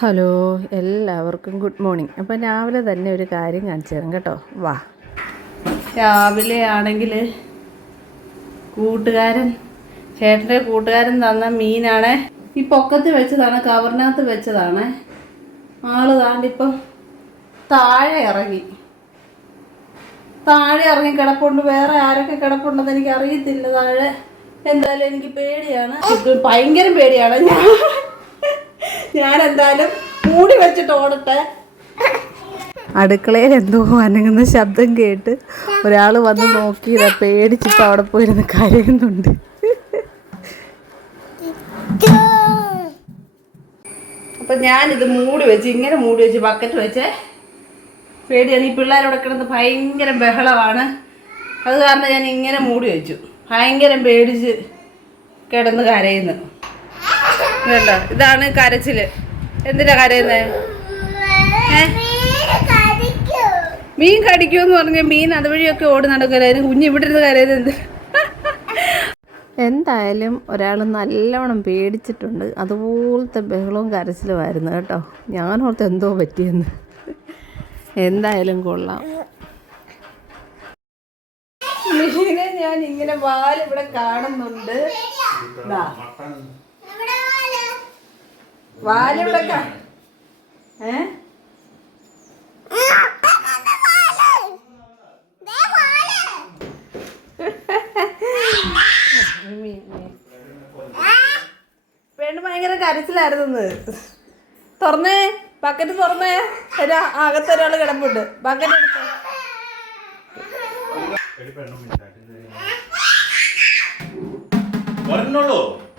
Hello, എല്ലാവർക്കും good morning. അപ്പം രാവിലെ തന്നെ ഒരു കാര്യം കാണിച്ചു തരാം കേട്ടോ. വാ. രാവിലെ ആണെങ്കിൽ ചേട്ടൻ്റെ കൂട്ടുകാരൻ തന്ന മീനാണ്. ഈ പൊക്കത്ത് വെച്ചതാണ്, കവറിനകത്ത് വെച്ചതാണ്. ആള് താണ്ടിപ്പം താഴെ ഇറങ്ങി കിടപ്പുണ്ട്. വേറെ ആരൊക്കെ കിടപ്പുണ്ടെന്ന് എനിക്ക് അറിയത്തില്ല താഴെ. എന്തായാലും എനിക്ക് പേടിയാണ്, ഭയങ്കര പേടിയാണ്. ഞാൻ എന്തായാലും മൂടി വെച്ചിട്ട് ഓടട്ടെ. അടുക്കളയിൽ എന്തോ അനങ്ങുന്ന ശബ്ദം കേട്ട് ഒരാൾ വന്ന് നോക്കിയതാ. പേടിച്ചിട്ട് അവിടെ പോയിരുന്ന് കരയുന്നുണ്ട്. അപ്പം ഞാനിത് ഇങ്ങനെ മൂടി വെച്ച് ബക്കറ്റ് വെച്ച് പേടിയാണ്. ഈ പിള്ളേരോടെ കിടന്ന് ഭയങ്കര ബഹളമാണ്. അത് കാരണം ഞാൻ ഇങ്ങനെ മൂടി വെച്ചു. ഭയങ്കര പേടിച്ച് കിടന്ന് കരയുന്നു. വേണ്ട, ഇതാണ് കരച്ചില്. എന്തിനാ കരയുന്നേ? മീൻ കടിക്കുമെന്ന് പറഞ്ഞ മീൻ അതുവഴിയൊക്കെ ഓടി നടക്കലായിരുന്നു. കുഞ്ഞ് ഇവിടെ ഇരുന്ന് കരയുന്നത്. എന്തായാലും ഒരാൾ നല്ലവണ്ണം പേടിച്ചിട്ടുണ്ട്. അതുപോലത്തെ ബഹളവും കരച്ചിലുമായിരുന്നു കേട്ടോ. ഞാനോർത്ത് എന്തോ പറ്റിയെന്ന്. എന്തായാലും കൊള്ളാം. മീനെ ഞാൻ ഇങ്ങനെ വാലിവിടെ കാണുന്നുണ്ട്. വാലിവിടെ പെണ്ണ് ഭയങ്കര കരച്ചിലായിരുന്നു. തുറന്നേ, ബക്കറ്റ് തുറന്നേ. അകത്തൊരാള് കിടപ്പുണ്ട്. ബക്കറ്റ് എടുത്തോ.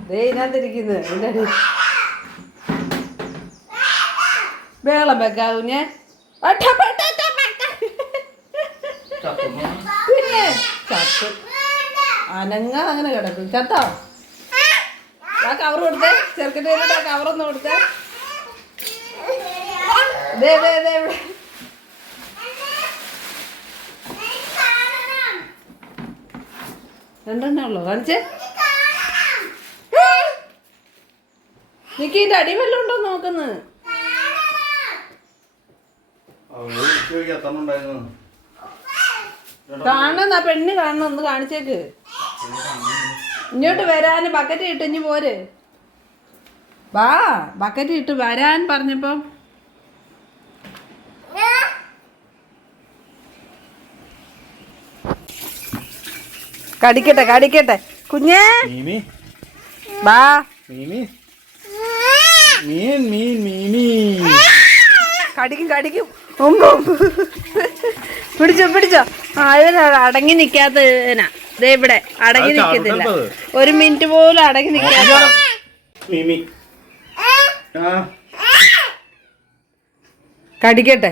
ഇതിനകത്തിരിക്കുന്നു. ബേളം വെക്കാവുഞ്ഞേ. പിന്നെ ചത്തു അനങ്ങാ അങ്ങനെ കിടക്കും. ചത്തോ? ആ കവർ കൊടുത്തേ. ചെറുക്കൻ്റെ കയ്യിലോട്ട് ആ കവറൊന്നും കൊടുത്തേ. രണ്ടെണ്ണേ ഉള്ളൂ. കാണിച്ചേ. നിക്ക് ഇതിന്റെ അടി വല്ലതും ഉണ്ടോ നോക്കുന്നത്. കാണുന്ന പെണ്ണ് കാണണം. ഒന്ന് കാണിച്ചേക്ക്. ഇങ്ങോട്ട് വരാൻ ബക്കറ്റ് ഇട്ട് ഇഞ്ഞ് പോര്. വാ, ബക്കറ്റ് ഇട്ട് വരാൻ പറഞ്ഞപ്പം കടിക്കട്ടെ കുഞ്ഞേ. വാ. കടിക്കും. പിടിച്ചോ. അടങ്ങി നിക്കാത്തതിനാ. ദേ ഇവിടെ അടങ്ങി നിക്കത്തില്ല. ഒരു മിനിറ്റ് പോലും അടങ്ങി നിക്കാത്ത. മീൻ കടിക്കട്ടെ.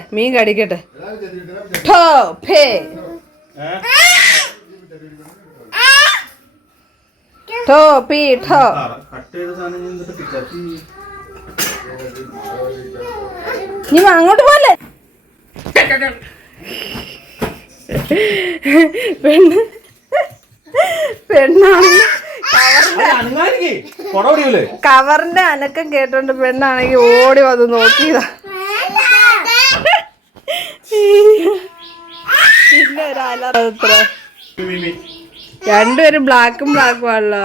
നീ അങ്ങോട്ട് പോലെ. കവറിന്റെ അനക്കം കേട്ടോണ്ട് പെണ്ണാണെങ്കിൽ ഓടി വന്ന് നോക്കിയതാ. പിന്നെ ഒരു അലറത്ര. രണ്ടുപേരും ബ്ലാക്കും ആണല്ലോ.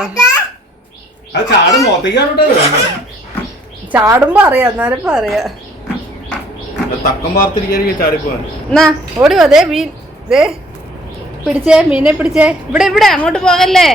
ചാടുമ്പോ അറിയാം, എന്നാലിപ്പോ അറിയാം. എന്നാ ഓടി വാ. മീൻ പിടിച്ചേ, മീനെ പിടിച്ചേ. ഇവിടെ അങ്ങോട്ട് പോകല്ലേ.